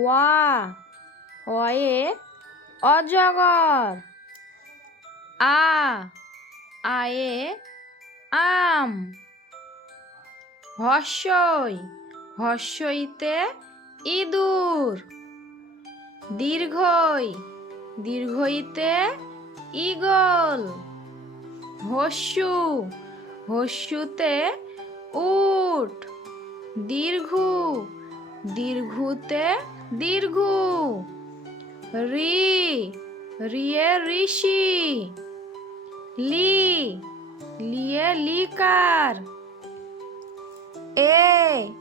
ওয়া, অয়ে অজগর। আয়ে আম। হর্ষই, হর্ষইতে ইঁদুর। দীর্ঘই, দীর্ঘইতে ঈগল। হস্যু, হস্যুতে উট। দীর্ঘু, দীর্ঘুতে দীর্ঘু। রি, রিয়ে ঋষি। লি, লিয়ে লিকার। এ,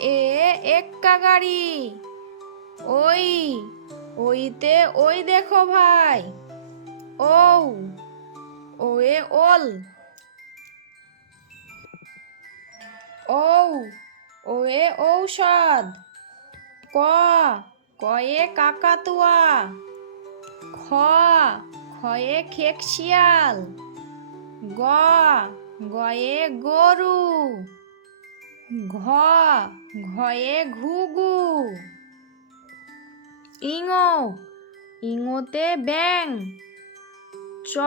এ এক্কা গাড়ি। ওই, ওইতে ওই দেখো ভাই। ঔ, ওয়ে ওল। ঔ, ওয়ে ঔষধ। ক, কয়ে কাকাতুয়া। খ, খয়ে খেকশিয়াল। গ, গয়ে গরু। ঘ, ঘয়ে ঘুঘু। ইঙ, ইঙোতে ব্যাং। চ,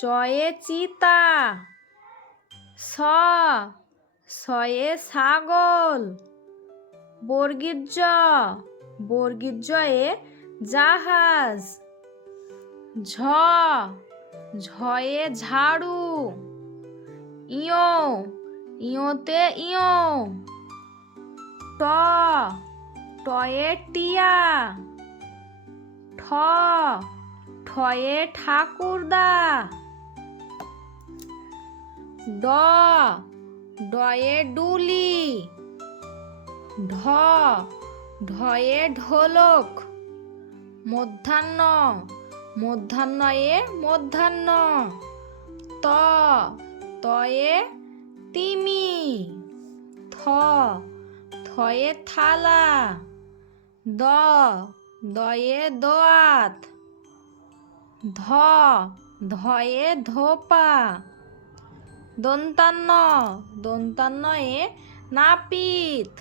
চয়ে চিতা। ছ, ছয়ে ছাগল। বর্গীয, বর্গীযয়ে জাহাজ। ঝ, ঝয়ে ঝাড়ু। ইয়ো, ইয়োতে ইয়ো। ট, টয়ে টিয়া। ঠ, ঠয়ে ঠাকুরদা। ড, ডয়ে ডুলি। ঢ, ঢয়ে ঢোলক। মধ্যাহ্ন, মধ্যাহ্নয়ে মধ্যাহ্ন। ত, তয়ে তিমি। থ, থয়ে থালা। দ, দয়ে দোয়াত। ধ, ধয়ে ধোপা। দন্তান্ন, দন্তান্নয়ে নাপিত।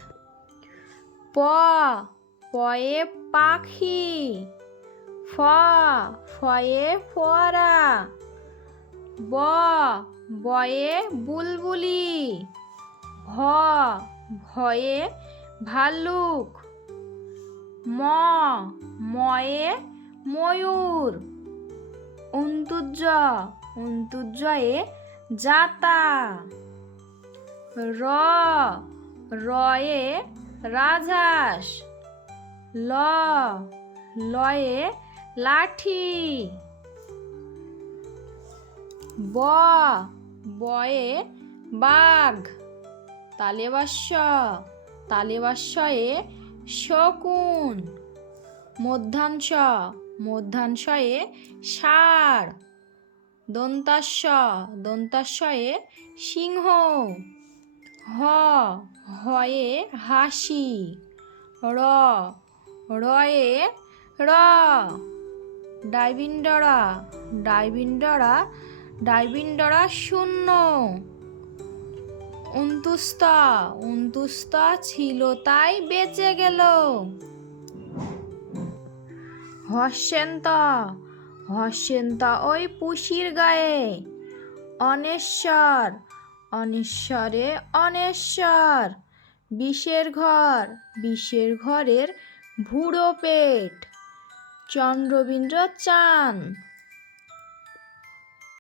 প, পয়ে পাখি। ফ, ফয়ে ফোয়ারা। ব, বয়ে বুলবুলি। ভ, ভয়ে ভালুক। ম, ময়ে ময়ূর। অন্তুজ, অন্তুজয়ে জাতা। র, রয়ে রাজহাঁস। ল, লয়ে লাঠি। ব, বয়ে বাঘ। তালেবাস্য, তালেবাস্যয়ে শকুন। মধ্যাংশ, মধ্যাংশয়ে ষাঁড়। দন্তাস্য, দন্তাস্যয়ে সিংহ। হ, হয়ে হাসি। র, রয়ে র। ডাইবিন্ডরা, ডাইবিন্ডরা, ডাইবিন্ডরা শূন্য। উন্তুস্তা, উন্তুস্তা ছিল তাই বেঁচে গেল। হস্যেন্ত, হস্যেন্ত ওই পুষির গায়ে। অনেশ্বর, অনেশ্বরে অনেশ্বর। বিষের ঘর, বিষের ঘরের ভুড়ো পেট। চন্দ্রবিন্দ্র চান।